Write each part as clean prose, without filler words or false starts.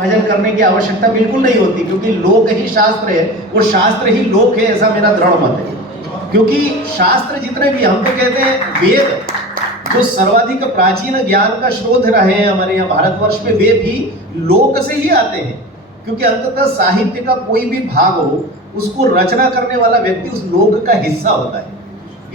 विभाजन करने की आवश्यकता बिल्कुल नहीं होती, क्योंकि लोक ही शास्त्र है और शास्त्र ही लोक है, ऐसा मेरा दृढ़ मत है। क्योंकि शास्त्र जितने भी, हम तो कहते हैं वेद जो सर्वाधिक प्राचीन ज्ञान का स्रोत रहे हैं हमारे यहाँ भारतवर्ष में, वे भी लोक से ही आते हैं। क्योंकि अंततः साहित्य का कोई भी भाग हो, उसको रचना करने वाला व्यक्ति उस लोक का हिस्सा होता है।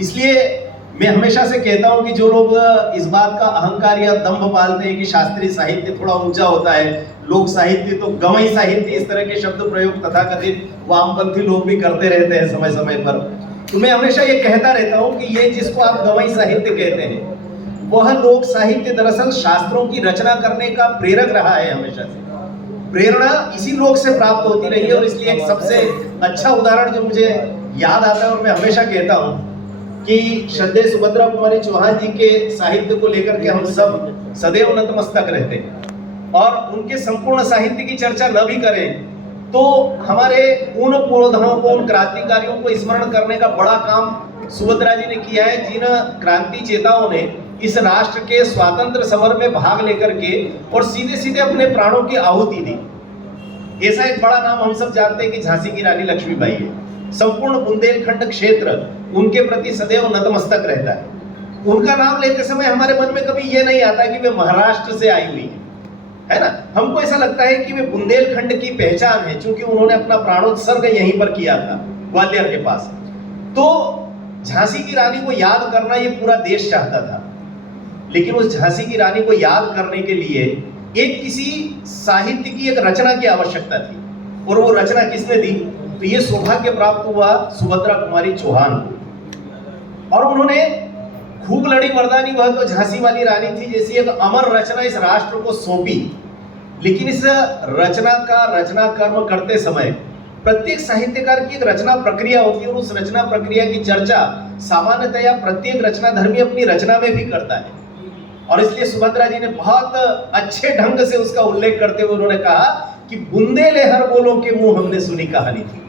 इसलिए मैं हमेशा से कहता हूं कि जो लोग इस बात का अहंकार या दंभ पालते हैं कि शास्त्रीय साहित्य थोड़ा ऊंचा होता है, लोक साहित्य तो गवई साहित्य, इस तरह के शब्द प्रयोग तथाकथित वामपंथी लोग भी करते रहते हैं समय समय पर, तो मैं हमेशा ये कहता रहता हूं कि ये जिसको आप गवई साहित्य कहते हैं, वह लोक साहित्य दरअसल शास्त्रों की रचना करने का प्रेरक रहा है। हमेशा से प्रेरणा इसी लोक से प्राप्त होती रही है। और इसलिए एक सबसे अच्छा उदाहरण जो मुझे याद आता है और मैं हमेशा कहता हूं कि श्रद्धेय सुभद्रा कुमारी चौहान जी के साहित्य को लेकर के हम सब सदैव नतमस्तक रहते हैं, और उनके संपूर्ण साहित्य की चर्चा न भी करें तो हमारे उन पुरोधाओं को, उन क्रांतिकारियों को स्मरण करने का बड़ा काम सुभद्रा जी ने किया है, जिन क्रांति चेताओं ने इस राष्ट्र के स्वातंत्र समर में भाग लेकर के और सीधे सीधे अपने प्राणों की आहुति दी। ऐसा एक बड़ा नाम हम सब जानते हैं कि झांसी की रानी लक्ष्मीबाई है। संपूर्ण बुंदेलखंड क्षेत्र उनके प्रति सदैव नतमस्तक रहता है। उनका नाम लेते समय हमारे मन में कभी ये नहीं आता कि वे महाराष्ट्र से आई हुई है ना। हमको ऐसा लगता है कि वे बुंदेलखंड की पहचान है, क्योंकि उन्होंने अपना प्राणोत्सर्ग यहीं पर किया था, ग्वालियर के पास। तो झांसी की रानी को याद करना ये पूरा देश चाहता था, लेकिन उस झांसी की रानी को याद करने के लिए एक किसी साहित्य की एक रचना की आवश्यकता थी, और वो रचना किसने दी? तो ये सौभाग्य प्राप्त हुआ सुभद्रा कुमारी चौहान को। और उन्होंने खूब लड़ी मर्दानी, वह तो झांसी वाली रानी थी, जैसी एक अमर रचना इस राष्ट्र को सौंपी। लेकिन इस रचना का रचना कर्म करते समय प्रत्येक साहित्यकार की एक रचना प्रक्रिया होती है, और उस रचना प्रक्रिया की चर्चा सामान्यतया प्रत्येक रचनाधर्मी अपनी रचना में भी करता है। और इसलिए सुभद्रा जी ने बहुत अच्छे ढंग से उसका उल्लेख करते हुए उन्होंने कहा कि बुंदेले हर बोलों के मुंह हमने सुनी कहानी थी।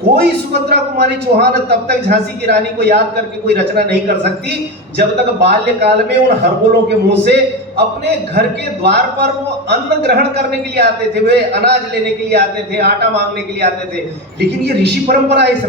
कोई सुभद्रा कुमारी चौहान तब तक झांसी की रानी को याद करके कोई रचना नहीं कर सकती जब तक बाल्यकाल में उन हरबोलों के मुंह से अपने घर के द्वार पर वो अन्न ग्रहण करने के लिए आते थे, वे अनाज लेने के लिए आते थे, आटा मांगने के लिए आते थे। लेकिन ये ऋषि परंपरा है इस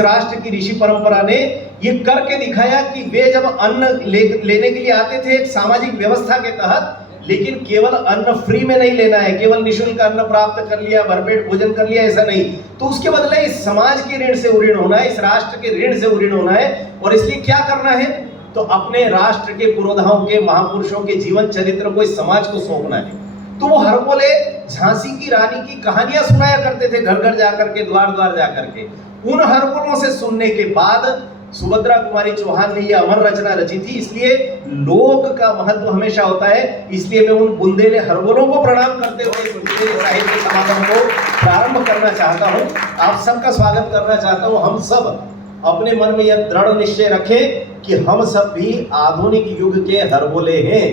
राष्ट्र की ऋषि परंपरा ने ये करके दिखाया कि वे जब अन्न लेने के लिए आते थे एक सामाजिक व्यवस्था के तहत, लेकिन केवल अन्न फ्री में नहीं लेना है, केवल निःशुल्क अन्न प्राप्त कर लिया, भरपेट भोजन कर लिया, ऐसा नहीं। तो उसके बदले इस समाज के ऋण से उऋण होना है, इस राष्ट्र के ऋण से उऋण होना है। और इसलिए क्या करना है? तो अपने राष्ट्र के पुरोधाओं के, महापुरुषों के जीवन चरित्र को इस समाज को सौंपना है। तो वो हर बोले झांसी की रानी की कहानियां सुनाया करते थे, घर घर जाकर के, द्वार द्वार जाकर के। उन हरबोलों से सुनने के बाद सुभद्रा कुमारी चौहान ने यह अमर रचना रची थी। इसलिए लोक का महत्व हमेशा होता है। इसलिए मैं उन बुंदेले हरबोलों को प्रणाम करते हुए बुंदेली साहित्य समागम को प्रारंभ करना चाहता हूं, आप सबका स्वागत करना चाहता हूं। हम सब अपने मन में यह दृढ़ निश्चय रखें कि हम सब भी आधुनिक युग के हरबोले हैं।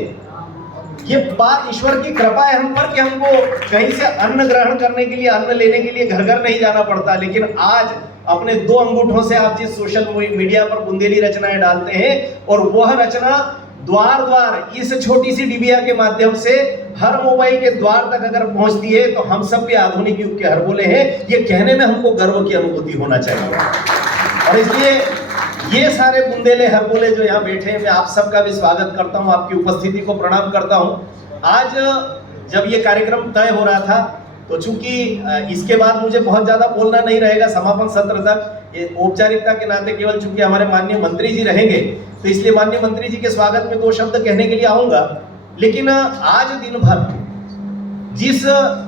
ये बात ईश्वर की कृपा है हम पर कि हमको कहीं से अन्न ग्रहण करने के लिए, अन्न लेने के लिए घर घर नहीं जाना पड़ता। लेकिन आज अपने 2 अंगूठों से आप जिस सोशल मीडिया पर बुंदेली रचनाएं डालते हैं, और वह रचना द्वार द्वार इस छोटी सी डिबिया के माध्यम से हर मोबाइल के द्वार तक अगर पहुंचती है, तो हम सब भी आधुनिक युग के हरबोले हैं। ये कहने में हमको गर्व की अनुभूति होना चाहिए। और इसलिए ये सारे बुंदेले हरबोले जो यहाँ बैठे हैं, मैं आप सबका भी स्वागत करता हूँ, आपकी उपस्थिति को प्रणाम करता हूँ। आज जब ये कार्यक्रम तय हो रहा था, तो चूंकि इसके बाद मुझे बहुत ज्यादा बोलना नहीं रहेगा समापन सत्र तक, ये औपचारिकता के नाते केवल चूंकि हमारे माननीय मंत्री जी रहेंगे, तो इसलिए माननीय मंत्री जी के स्वागत में 2 शब्द कहने के लिए आऊंगा। लेकिन आज दिन भर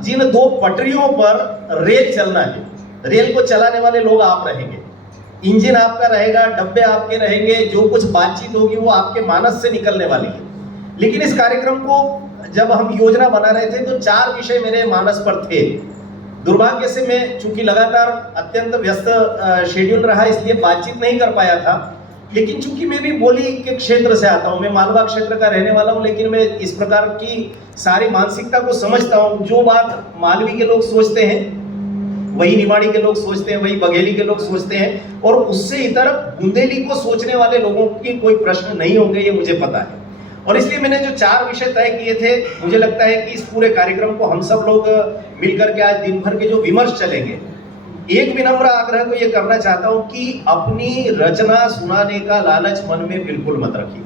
जिन 2 पटरियों पर रेल चलना है, रेल को चलाने वाले लोग आप रहेंगे, इंजन आपका रहेगा, डब्बे आपके रहेंगे, जो कुछ बातचीत होगी वो आपके मानस से निकलने वाली है। लेकिन इस कार्यक्रम को जब हम योजना बना रहे थे तो 4 विषय मेरे मानस पर थे। दुर्भाग्य से मैं चूंकि लगातार अत्यंत व्यस्त शेड्यूल रहा, इसलिए बातचीत नहीं कर पाया था। लेकिन चूंकि मैं भी बोली के क्षेत्र से आता हूं, मैं मालवा क्षेत्र का रहने वाला हूं, लेकिन मैं इस प्रकार की सारी मानसिकता को समझता हूं। जो बात मालवी के लोग सोचते हैं वही निमाड़ी के लोग सोचते हैं, वही बघेली के लोग सोचते हैं, और उससे इतर बुंदेली को सोचने वाले लोगों की कोई प्रश्न नहीं होंगे, ये मुझे पता है। और इसलिए मैंने जो 4 विषय तय किए थे, मुझे लगता है कि इस पूरे कार्यक्रम को हम सब लोग मिलकर के आज दिन भर के जो विमर्श चलेंगे, एक विनम्र आग्रह तो ये करना चाहता हूं कि अपनी रचना सुनाने का लालच मन में बिल्कुल मत रखिए।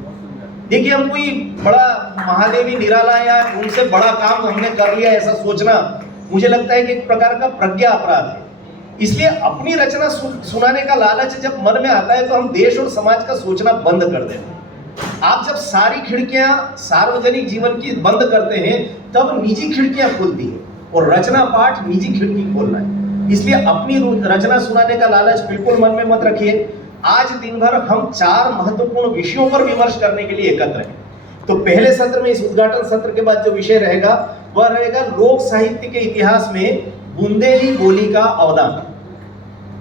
देखिए, हम कोई बड़ा महादेवी निराला या उनसे बड़ा काम हमने कर लिया ऐसा सोचना मुझे लगता है कि एक प्रकार का प्रज्ञा अपराध है। इसलिए अपनी रचना सुनाने का लालच जब मन में आता है तो हम देश और समाज का सोचना बंद कर देते हैं। आप जब सारी खिड़कियां सार्वजनिक जीवन की बंद करते हैं तब निजी खिड़कियां खुलती है, और रचना पाठ निजी खिड़की खोलना है। इसलिए अपनी रचना सुनाने का लालच बिल्कुल मन में मत रखिए। आज दिन भर हम 4 महत्वपूर्ण विषयों पर विमर्श करने के लिए एकत्र हैं। तो पहले सत्र में, इस उद्घाटन सत्र के बाद जो विषय रहेगा वह रहेगा लोक साहित्य के इतिहास में बुंदेली बोली का अवदान।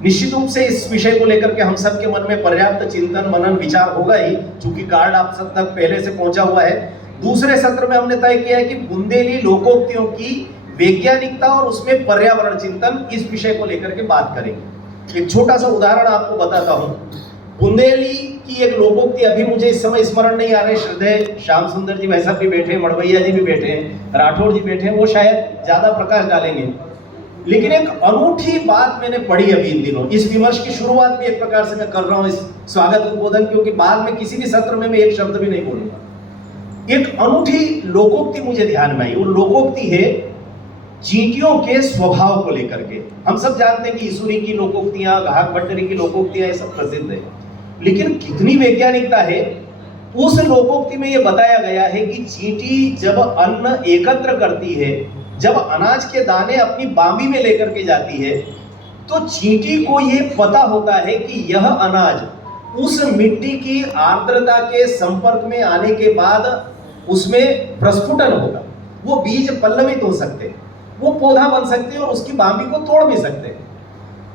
निश्चित रूप से इस विषय को लेकर के हम सबके मन में पर्याप्त चिंतन मनन विचार होगा ही, चूंकि कार्ड आप सब तक पहले से पहुंचा हुआ है। दूसरे सत्र में हमने तय किया है कि बुंदेली लोकोक्तियों की वैज्ञानिकता और उसमें पर्यावरण चिंतन, इस विषय को लेकर के बात करेंगे। एक छोटा सा उदाहरण आपको बताता हूं। बुंदेली की एक लोकोक्ति अभी मुझे इस समय स्मरण नहीं आ रहे, श्रद्धेय श्याम सुंदर जी भाई साहब भी बैठे हैं, मड़वैया जी भी बैठे हैं, राठौड़ जी बैठे हैं, वो शायद ज्यादा प्रकाश डालेंगे। लेकिन एक अनूठी बात मैंने पढ़ी अभी इन दिनों, इस विमर्श की शुरुआत भी एक प्रकार से मैं कर रहा हूं, इस स्वागत उद्बोधन, क्योंकि बाद में किसी भी सत्र में मैं एक शब्द भी नहीं बोलूंगा। एक अनूठी लोकोक्ति मुझे ध्यान में आई। वो लोकोक्ति है चींटियों के स्वभाव को लेकर के। हम सब जानते हैं कि ईसुरी की लोकोक्तियां, घाघ भट्टरी की लोकोक्तियां, ये सब प्रसिद्ध है, लेकिन कितनी वैज्ञानिकता है उस लोकोक्ति में। यह बताया गया है कि चींटी जब अन्न एकत्र करती है, जब अनाज के दाने अपनी बामी में लेकर के जाती है, तो चींटी को यह पता होता है कि यह अनाज उस मिट्टी की आर्द्रता के संपर्क में आने के बाद उसमें प्रस्फुटन होगा, वो बीज पल्लवित हो सकते हैं, वो पौधा बन सकते हैं और उसकी बामी को तोड़ भी सकते हैं।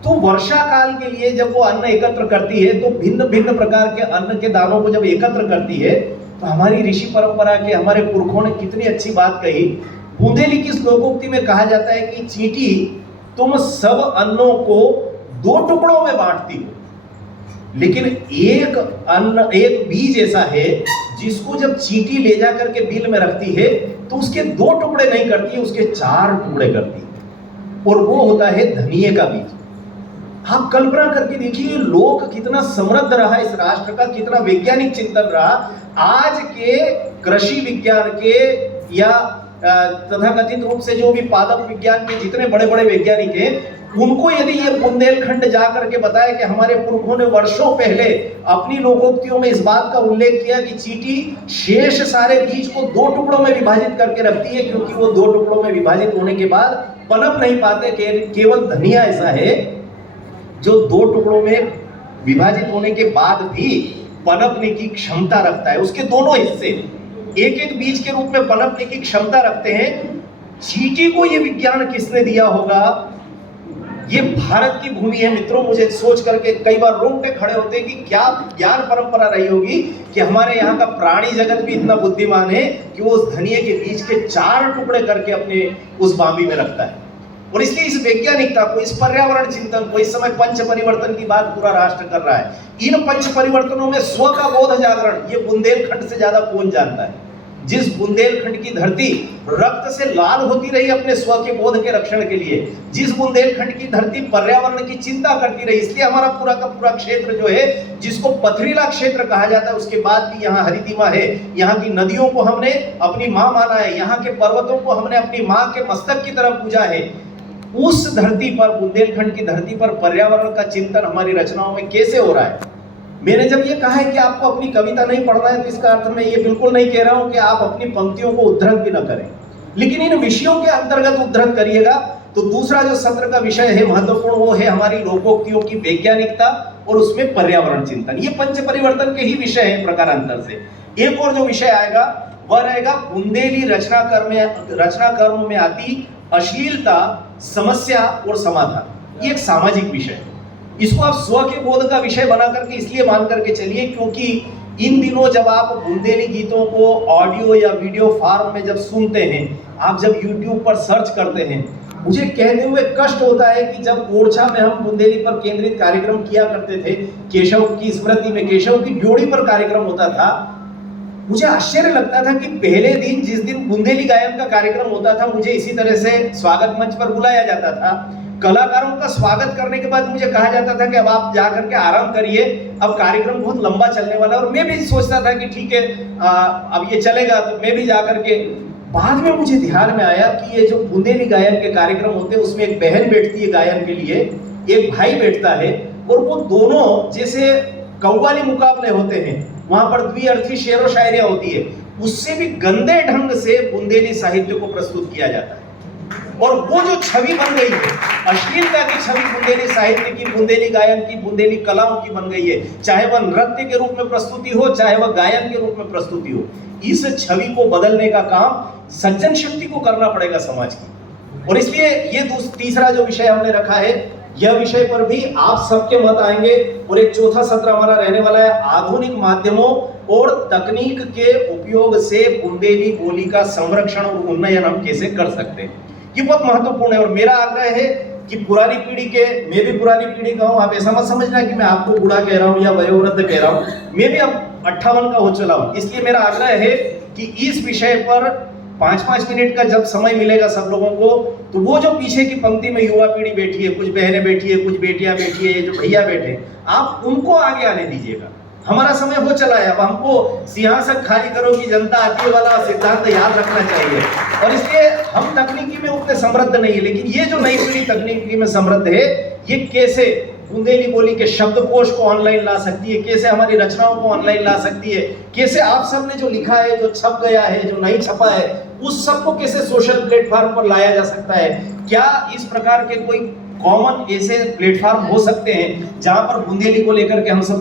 तो वर्षा काल के लिए जब वो अन्न एकत्र करती है तो भिन्न भिन्न प्रकार के अन्न के दानों को जब एकत्र करती है, तो हमारी ऋषि परंपरा के हमारे पुरखों ने कितनी अच्छी बात कही। बुंदेली की इस लोकोक्ति में कहा जाता है कि चींटी, तुम सब अन्नों को 2 टुकड़ों में बांटती हो, लेकिन एक बीज ऐसा है जिसको जब चींटी ले जा करके बिल में रखती है तो उसके 2 टुकड़े नहीं करती है, उसके 4 टुकड़े करती है, और वो होता है धनिये का बीज। आप कल्पना करके देखिए लोक कितना समृद्ध रहा, इस राष्ट्र का कितना वैज्ञानिक चिंतन रहा। आज के कृषि विज्ञान के या तथाकथित रूप से जो भी पादप विज्ञान के जितने बड़े बड़े वैज्ञानिक हैं, उनको यदि ये बुंदेलखंड जाकर के बताया कि हमारे पुरखों ने वर्षों पहले अपनी लोकोक्तियों में इस बात का उल्लेख किया कि चींटी शेष सारे बीज को 2 टुकड़ों में विभाजित करके रखती है, क्योंकि वो 2 टुकड़ों में विभाजित होने के बाद पनप नहीं पाते। केवल धनिया ऐसा है जो 2 टुकड़ों में विभाजित होने के बाद भी पनपने की क्षमता रखता है। उसके दोनों हिस्से एक एक बीज के रूप में पनपने की क्षमता रखते हैं। चींटी को यह विज्ञान किसने दिया होगा? ये भारत की भूमि है मित्रों। मुझे सोच करके कई बार रोंगटे खड़े होते हैं कि क्या ज्ञान परंपरा रही होगी कि हमारे यहाँ का प्राणी जगत भी इतना बुद्धिमान है कि वो उस धनिये के बीज के 4 टुकड़े करके अपने उस बामी में रखता है। और इसलिए इस वैज्ञानिकता को, इस पर्यावरण चिंतन को, इस समय पंच परिवर्तन की बात पूरा राष्ट्र कर रहा है। इन पंच परिवर्तनों में स्व का बोध जागरण, ये बुंदेलखंड से ज्यादा कौन जानता है? जिस बुंदेलखंड की धरती रक्त से लाल होती रही अपने स्व के बोध के रक्षण के लिए, जिस बुंदेलखंड की धरती पर्यावरण की चिंता करती रही, इसलिए हमारा पूरा का पूरा क्षेत्र जो है, जिसको पथरीला क्षेत्र कहा जाता है, उसके बाद भी यहाँ हरितिमा है। यहाँ की नदियों को हमने अपनी माँ माना है, यहाँ के पर्वतों को हमने अपनी माँ के मस्तक की तरफ पूजा है। उस धरती पर, बुंदेलखंड की धरती पर पर्यावरण का चिंतन हमारी रचनाओं में कैसे हो रहा है? मैंने जब ये कहा है कि आपको अपनी कविता नहीं पढ़ना है, तो इसका अर्थ मैं ये बिल्कुल नहीं कह रहा हूं कि आप अपनी पंक्तियों को उद्धृत भी न करें, लेकिन इन विषयों के अंतर्गत उद्धृत करिएगा। तो दूसरा जो सत्र का विषय है महत्वपूर्ण, वो है हमारी लोकोक्तियों की वैज्ञानिकता और उसमें पर्यावरण चिंतन। ये पंच परिवर्तन के ही विषय है प्रकारांतर से। एक और जो विषय आएगा वह रहेगा बुंदेली रचनाकर्म में आती अश्लीलता, समस्या और समाधान। ये एक सामाजिक विषय है। इसको आप स्व के बोध का विषय बना करके इसलिए मान करके चलिए क्योंकि इन दिनों जब आप बुंदेली गीतों को ऑडियो या वीडियो फॉर्म में जब सुनते हैं, आप जब YouTube पर सर्च करते हैं, मुझे कहते हुए कष्ट होता है कि जब ओरछा में हम बुंदेली पर केंद्रित कार्यक्रम किया करते थे, केशव की स्मृति में, केशव की ड्योढ़ी पर कार्यक्रम होता था, मुझे आश्चर्य लगता था कि पहले दिन जिस दिन बुंदेली गायन का कार्यक्रम होता था, मुझे इसी तरह से स्वागत मंच पर बुलाया जाता था। कलाकारों का स्वागत करने के बाद मुझे कहा जाता था कि अब आप जा करके आराम करिए, अब कार्यक्रम बहुत लंबा चलने वाला है। और मैं भी सोचता था कि ठीक है, अब ये चलेगा, तो मैं भी जा करके। बाद में मुझे ध्यान में आया कि ये जो बुंदेली गायन के कार्यक्रम होते हैं उसमें एक बहन बैठती है गायन के लिए, एक भाई बैठता है, और वो दोनों जैसे कव्वाली मुकाबले होते हैं, वहां पर द्विअर्थी शेर व शायरियां होती है, उससे भी गंदे ढंग से बुंदेली साहित्य को प्रस्तुत किया जाता है। और वो जो छवि बन गई है, अश्लीलता की छवि बुंदेली साहित्य की, बुंदेली गायन की, बुंदेली कलाओं की बन गई है, चाहे वह नृत्य के रूप में प्रस्तुति हो, चाहे वह गायन के रूप में प्रस्तुति हो। इस छवि को बदलने का काम सज्जन शक्ति को करना पड़ेगा समाज की। और इसलिए ये तीसरा जो विषय हमने रखा है, यह विषय पर भी आप सबके मत आएंगे। और एक चौथा सत्र हमारा रहने वाला है आधुनिक माध्यमों और तकनीक के उपयोग से बुंदेली बोली का संरक्षण और उन्नयन हम कैसे कर सकते हैं, ये बहुत महत्वपूर्ण है। और मेरा आग्रह है कि पुरानी पीढ़ी के, मैं भी पुरानी पीढ़ी का हूं, आप ऐसा मत समझना कि मैं आपको बूढ़ा कह रहा हूं या वयोवृद्ध कह रहा हूं, मैं भी अब 58 का हो चला हूं। इसलिए मेरा आग्रह है कि इस विषय पर 5-5 मिनट का जब समय मिलेगा सब लोगों को, तो वो जो पीछे की पंक्ति में युवा पीढ़ी बैठी है, कुछ बहनें बैठी है, कुछ बेटियां बैठी है, जो भैया बैठे, आप उनको आगे आने दीजिएगा। हमारा समय हो चला है, अब हमको सिंहासन खाली करो कि जनता आती है वाला सिद्धांत याद रखना चाहिए। और इसलिए हम तकनीकी में उतने समृद्ध नहीं है, लेकिन ये जो नई पीढ़ी तकनीकी में समृद्ध है, ये कैसे बुंदेली बोली के शब्दकोश को ऑनलाइन ला सकती है, कैसे हमारी रचनाओं को ऑनलाइन ला सकती है, कैसे आप सब ने जो लिखा है, जो छप गया है, जो नहीं छपा है, उस सब को कैसे सोशल प्लेटफॉर्म पर लाया जा सकता है। क्या इस प्रकार के कोई कॉमन ऐसे प्लेटफॉर्म हो सकते हैं जहां पर बुंदेली को लेकर के हम सब